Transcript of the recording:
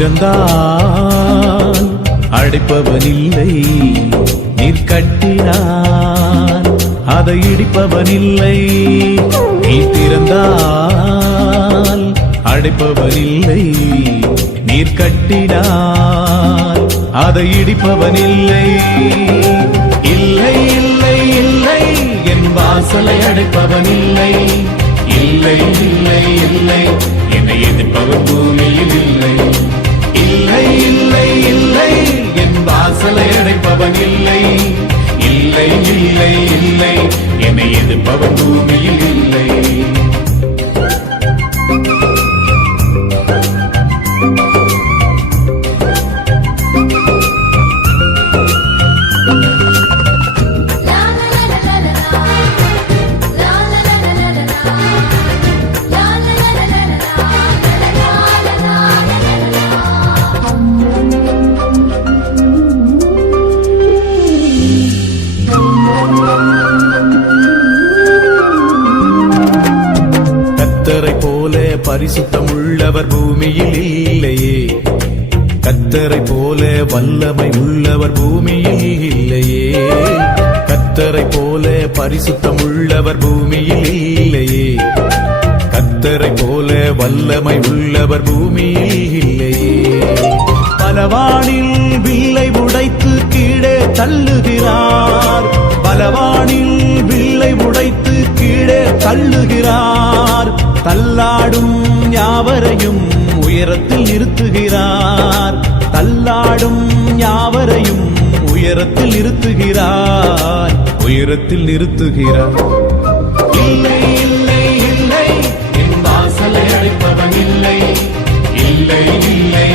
திறந்தால் அடைப்பவனில்லை, நீர் கட்டினார் அதை இடிப்பவனில்லை. நீ திறந்தால் அடைப்பவனில்லை, நீர் கட்டினார் அதை இடிப்பவனில்லை. இல்லை இல்லை இல்லை என் வாசலை அடைப்பவனில்லை. இல்லை இல்லை இல்லை என்னை எதிர்ப்பவன் பூமியில் இல்லை. இல்லை இல்லை இல்லை என் வாசலை அடைப்பவன் இல்லை. இல்லை இல்லை இல்லை என்னை எதிர்ப்பவன் பூமியில் இல்லை. கர்த்தரை போல பரிசுத்தம் உள்ளவர் பூமியில் இல்லையே. கர்த்தரை போல வல்லமை உள்ளவர் பூமியில் இல்லையே. கர்த்தரை போல பரிசுத்தம் உள்ளவர் பூமியில் இல்லையே. கர்த்தரை போல வல்லமை உள்ளவர் பூமியில் இல்லையே. பலவானில் வில்லை உடைத்து கீழே தள்ளுகிறார். பலவானில் வில்லை உடைத்து கீழே தள்ளுகிறார். தள்ளாடும் யாவரையும் உயரத்தில் நிறுத்துகிறார். தள்ளாடும் யாவரையும் உயரத்தில் நிறுத்துகிறார். உயரத்தில் நிறுத்துகிறார். இல்லை இல்லை இல்லை என் வாசலை அடைப்பவன் இல்லை. இல்லை இல்லை